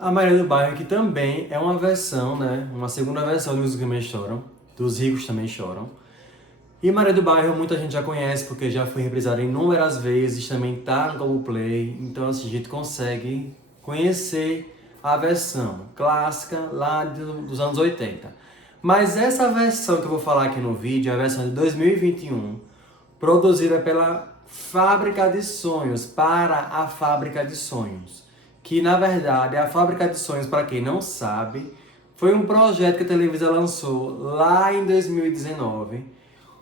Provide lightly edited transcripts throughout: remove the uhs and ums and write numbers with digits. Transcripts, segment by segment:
A Maria do Bairro, que também é uma versão, né? Uma segunda versão dos Também Choram, dos Ricos Também Choram. E Maria do Bairro muita gente já conhece, porque já foi reprisada inúmeras vezes, também tá no Globoplay, então assim, a gente consegue conhecer a versão clássica lá dos anos 80. Mas essa versão que eu vou falar aqui no vídeo é a versão de 2021, produzida pela Fábrica de Sonhos, para a Fábrica de Sonhos. Que na verdade, a Fábrica de Sonhos, para quem não sabe, foi um projeto que a Televisa lançou lá em 2019,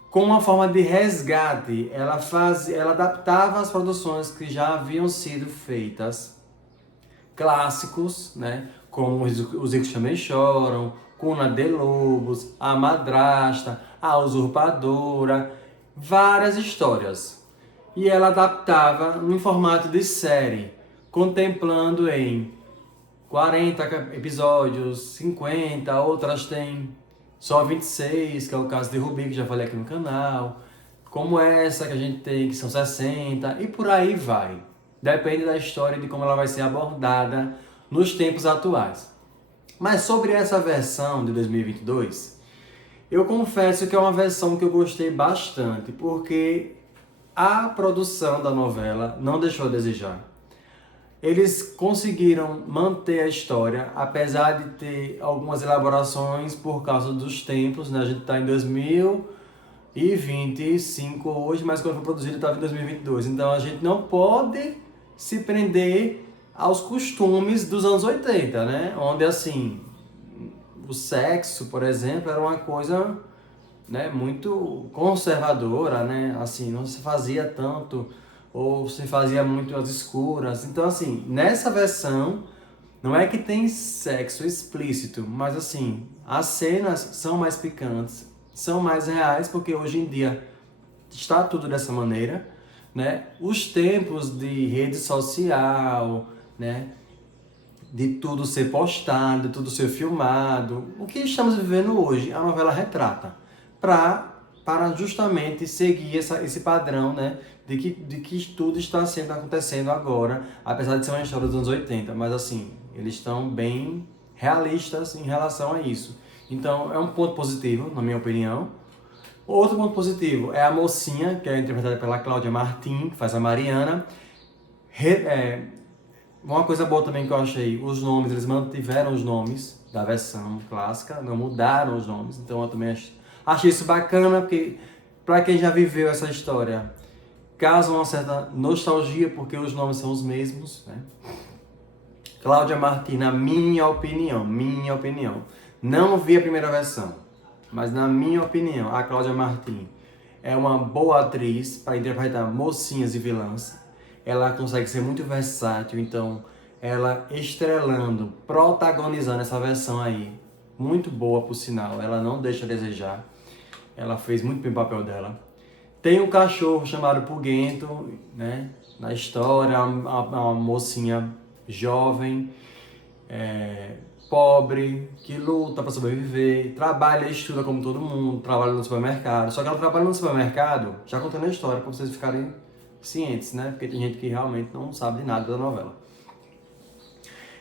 com uma forma de resgate. Ela adaptava as produções que já haviam sido feitas, clássicos, né? Como Os Ricos Também Choram, Cuna de Lobos, A Madrasta, A Usurpadora, várias histórias. E ela adaptava em formato de série, contemplando em 40 episódios, 50, outras tem só 26, que é o caso de Rubi, que já falei aqui no canal. Como essa que a gente tem, que são 60, e por aí vai. Depende da história e de como ela vai ser abordada nos tempos atuais. Mas sobre essa versão de 2022, eu confesso que é uma versão que eu gostei bastante, porque a produção da novela não deixou a desejar. Eles conseguiram manter a história, apesar de ter algumas elaborações por causa dos tempos, né? A gente está em 2025 hoje, mas quando foi produzido estava em 2022. Então a gente não pode se prender aos costumes dos anos 80, né? Onde, assim, o sexo, por exemplo, era uma coisa, né, muito conservadora, né? Assim, não se fazia tanto ou se fazia muito às escuras. Então, assim, nessa versão não é que tem sexo explícito, mas assim, as cenas são mais picantes, são mais reais, porque hoje em dia está tudo dessa maneira, né? Os tempos de rede social, né? De tudo ser postado, de tudo ser filmado. O que estamos vivendo hoje, a novela retrata, para justamente seguir esse padrão, né, de que tudo está sendo acontecendo agora, apesar de ser uma história dos anos 80, mas assim, eles estão bem realistas em relação a isso. Então, é um ponto positivo, na minha opinião. Outro ponto positivo é a mocinha, que é interpretada pela Cláudia Martim, que faz a Mariana. Uma coisa boa também que eu achei, os nomes, eles mantiveram os nomes da versão clássica, não mudaram os nomes, então eu também achei isso bacana, porque para quem já viveu essa história, causa uma certa nostalgia, porque os nomes são os mesmos, né? Cláudia Martim, na minha opinião, não vi a primeira versão, mas na minha opinião, a Cláudia Martim é uma boa atriz para interpretar mocinhas e vilãs. Ela consegue ser muito versátil, então ela estrelando, protagonizando essa versão aí, muito boa por sinal, ela não deixa a desejar. Ela fez muito bem o papel dela. Tem um cachorro chamado Puguento, né? Na história, uma mocinha jovem, pobre, que luta para sobreviver, trabalha e estuda como todo mundo, trabalha no supermercado. Só que ela trabalha no supermercado, já contando a história, para vocês ficarem cientes, né? Porque tem gente que realmente não sabe de nada da novela.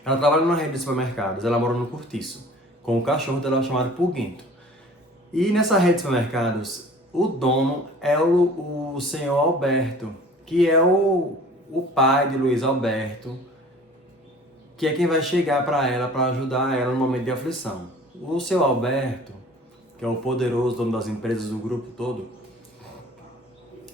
Ela trabalha numa rede de supermercados, ela mora no Cortiço, com o cachorro dela chamado Puguento. E nessa rede de supermercados, o dono é o senhor Alberto, que é o pai de Luiz Alberto, que é quem vai chegar para ela, para ajudar ela no momento de aflição. O seu Alberto, que é o poderoso dono das empresas do grupo todo,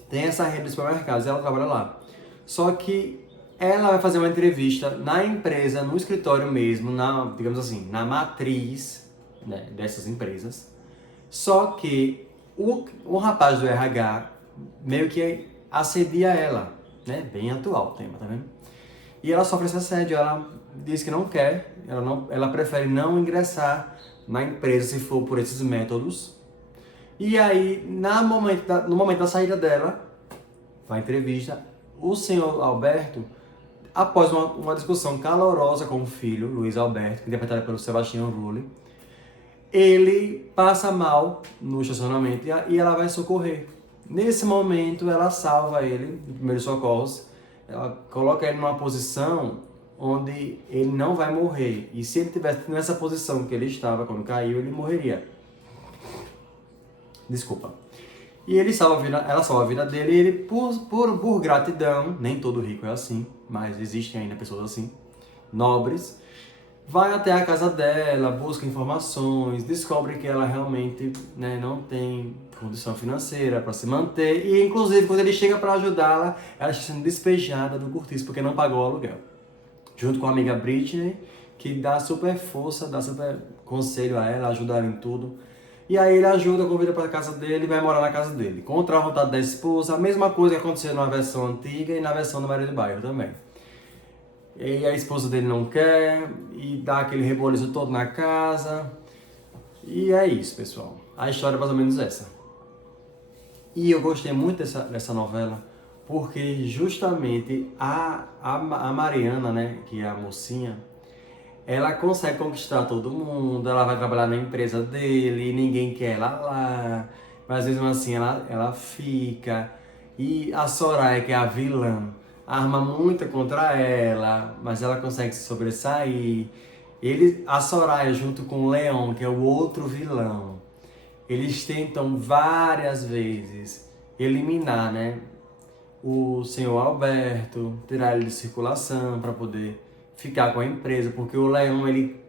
tem essa rede de supermercados e ela trabalha lá. Só que ela vai fazer uma entrevista na empresa, no escritório mesmo, digamos assim, na matriz, né, dessas empresas. Só que o rapaz do RH meio que assedia ela, né? Bem atual o tema, tá vendo? E ela sofre esse assédio, ela diz que não quer, ela prefere não ingressar na empresa se for por esses métodos. E aí, no momento da saída dela, a entrevista, o senhor Alberto, após uma discussão calorosa com o filho, Luiz Alberto, interpretado pelo Sebastião Rulli, ele passa mal no estacionamento e ela vai socorrer. Nesse momento, ela salva ele, no primeiro socorros, ela coloca ele numa posição onde ele não vai morrer. E se ele tivesse nessa posição que ele estava quando caiu, ele morreria. Desculpa. E ele salva a vida, ela salva a vida dele e ele, por gratidão, nem todo rico é assim, mas existem ainda pessoas assim, nobres, vai até a casa dela, busca informações, descobre que ela realmente, né, não tem condição financeira para se manter e, inclusive, quando ele chega para ajudá-la, ela está sendo despejada do cortiço porque não pagou o aluguel. Junto com a amiga Britney, que dá super força, dá super conselho a ela, ajuda ela em tudo. E aí ele ajuda, convida para a casa dele e vai morar na casa dele. Contra a vontade da esposa, a mesma coisa que aconteceu na versão antiga e na versão do Marido do Bairro também. E a esposa dele não quer, e dá aquele reboliço todo na casa. E é isso, pessoal. A história é mais ou menos essa. E eu gostei muito dessa novela, porque justamente a Mariana, né, que é a mocinha, ela consegue conquistar todo mundo, ela vai trabalhar na empresa dele, ninguém quer ela lá, mas mesmo assim ela fica. E a Soraya, que é a vilã, arma muito contra ela, mas ela consegue se sobressair. A Soraya, junto com o Leon, que é o outro vilão, eles tentam várias vezes eliminar, né, o senhor Alberto, tirar ele de circulação para poder ficar com a empresa, porque o Leão, ele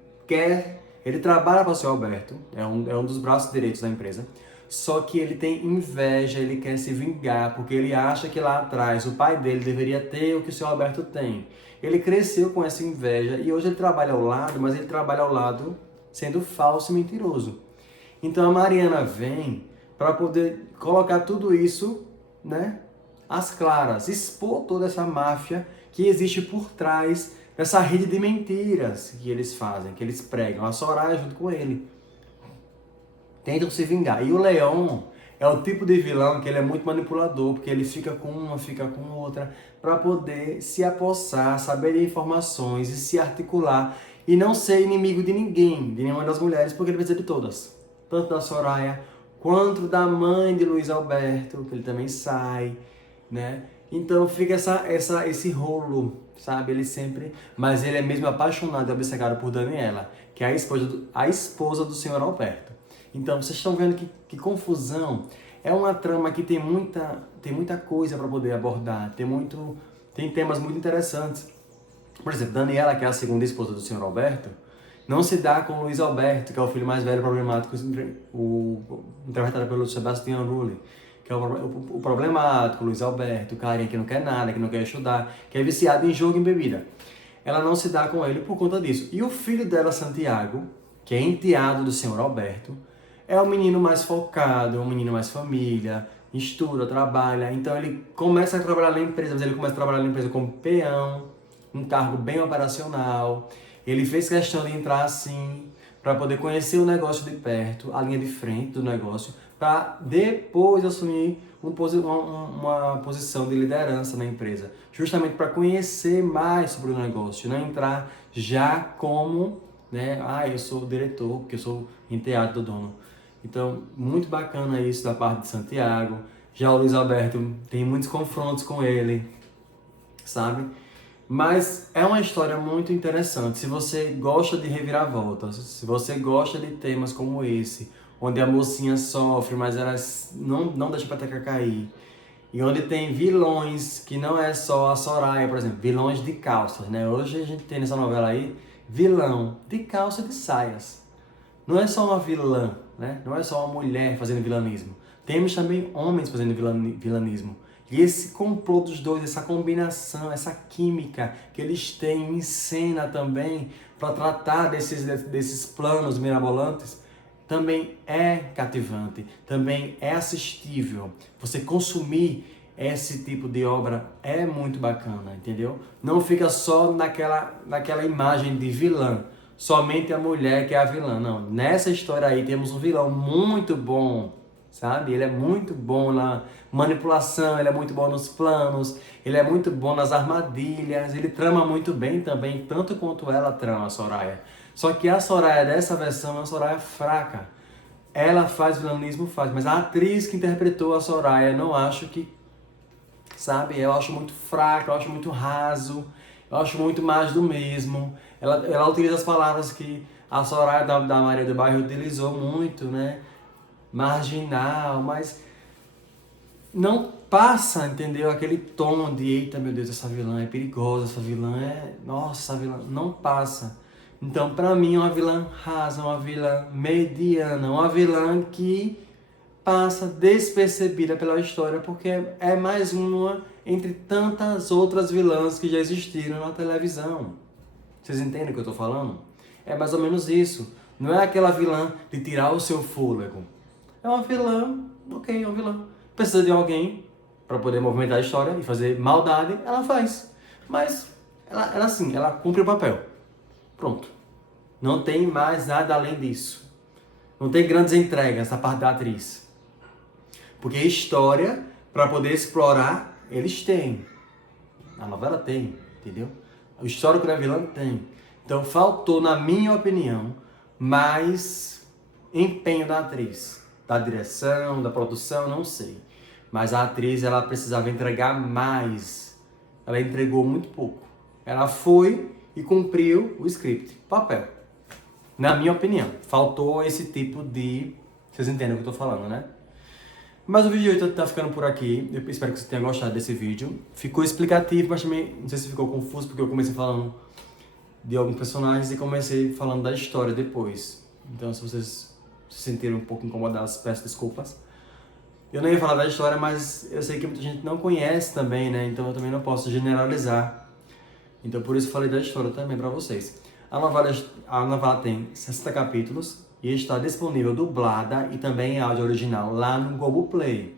trabalha para o senhor Alberto, é um dos braços direitos da empresa, só que ele tem inveja, ele quer se vingar, porque ele acha que lá atrás o pai dele deveria ter o que o senhor Alberto tem. Ele cresceu com essa inveja e hoje ele trabalha ao lado, mas ele trabalha ao lado sendo falso e mentiroso. Então a Mariana vem para poder colocar tudo isso, né, às claras, expor toda essa máfia que existe por trás dessa rede de mentiras que eles fazem, que eles pregam. A Soraya junto com ele tentam se vingar. E o Leon é o tipo de vilão que ele é muito manipulador, porque ele fica com uma, fica com outra, para poder se apossar, saber de informações e se articular e não ser inimigo de ninguém, de nenhuma das mulheres, porque ele precisa de todas. Tanto da Soraya quanto da mãe de Luiz Alberto, que ele também sai, né? Então fica esse rolo, sabe? Ele sempre... Mas ele é mesmo apaixonado e obcecado por Daniela, que é a esposa do senhor Alberto. Então vocês estão vendo que confusão. É uma trama que tem muita coisa para poder abordar, tem temas muito interessantes. Por exemplo, Daniela, que é a segunda esposa do senhor Alberto, não se dá com Luiz Alberto, que é o filho mais velho problemático, interpretado pelo Sebastian Rulli, que é o problemático, Luiz Alberto, o carinha que não quer nada, que não quer estudar, que é viciado em jogo e em bebida. Ela não se dá com ele por conta disso. E o filho dela, Santiago, que é enteado do senhor Alberto, é o menino mais focado, é um menino mais família, estuda, trabalha. Então ele começa a trabalhar na empresa, mas ele começa a trabalhar na empresa como peão, um cargo bem operacional. Ele fez questão de entrar assim, para poder conhecer o negócio de perto, a linha de frente do negócio, para depois assumir uma posição de liderança na empresa. Justamente para conhecer mais sobre o negócio, não entrar já como, né, eu sou o diretor, porque eu sou enteado do dono. Então, muito bacana isso da parte de Santiago. Já o Luiz Alberto tem muitos confrontos com ele, sabe? Mas é uma história muito interessante. Se você gosta de reviravoltas, se você gosta de temas como esse, onde a mocinha sofre, mas ela não deixa a peteca cair, e onde tem vilões, que não é só a Soraya, por exemplo, vilões de calças, né? Hoje a gente tem nessa novela aí, vilão de calça e de saias. Não é só uma vilã, né? Não é só uma mulher fazendo vilanismo. Temos também homens fazendo vilanismo. E esse complô dos dois, essa combinação, essa química que eles têm em cena também para tratar desses planos mirabolantes, também é cativante, também é assistível. Você consumir esse tipo de obra é muito bacana, entendeu? Não fica só naquela imagem de vilã, somente a mulher que é a vilã. Não, nessa história aí temos um vilão muito bom, sabe? Ele é muito bom na manipulação, ele é muito bom nos planos, ele é muito bom nas armadilhas, ele trama muito bem também, tanto quanto ela trama, a Soraya. Só que a Soraya dessa versão é uma Soraya fraca. Ela faz vilanismo, mas a atriz que interpretou a Soraya, não acho que, sabe? Eu acho muito fraca, eu acho muito raso. Eu acho muito mais do mesmo. Ela utiliza as palavras que a Soraya da Maria do Bairro utilizou muito, né? Marginal, mas não passa, entendeu? Aquele tom de, eita, meu Deus, essa vilã é perigosa, essa vilã é... Nossa, essa vilã... Não passa. Então, pra mim, é uma vilã rasa, uma vilã mediana, uma vilã que passa despercebida pela história, porque é mais uma entre tantas outras vilãs que já existiram na televisão. Vocês entendem o que eu tô falando? É mais ou menos isso. Não é aquela vilã de tirar o seu fôlego. É uma vilã, ok, é uma vilã. Precisa de alguém para poder movimentar a história e fazer maldade, ela faz. Mas ela assim, ela cumpre o papel. Pronto. Não tem mais nada além disso. Não tem grandes entregas da parte da atriz. Porque história, para poder explorar, eles têm. A novela tem, entendeu? O histórico da vilã tem. Então faltou, na minha opinião, mais empenho da atriz. Da direção, da produção, não sei. Mas a atriz, ela precisava entregar mais. Ela entregou muito pouco. Ela foi e cumpriu o script, papel. Na minha opinião, faltou esse tipo de... Vocês entendem o que eu tô falando, né? Mas o vídeo de hoje tá ficando por aqui. Eu espero que você tenha gostado desse vídeo. Ficou explicativo, mas também não sei se ficou confuso, porque eu comecei falando de alguns personagens e comecei falando da história depois. Então, se vocês se sentiram um pouco incomodados, peço desculpas. Eu não ia falar da história, mas eu sei que muita gente não conhece também, né? Então eu também não posso generalizar. Então por isso eu falei da história também pra vocês. A novela tem 60 capítulos e está disponível dublada e também em áudio original lá no Globoplay.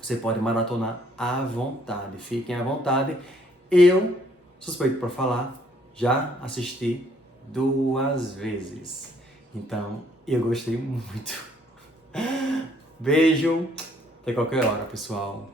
Você pode maratonar à vontade, fiquem à vontade. Eu, suspeito por falar, já assisti 2 vezes. Então, eu gostei muito. Beijo, até qualquer hora, pessoal.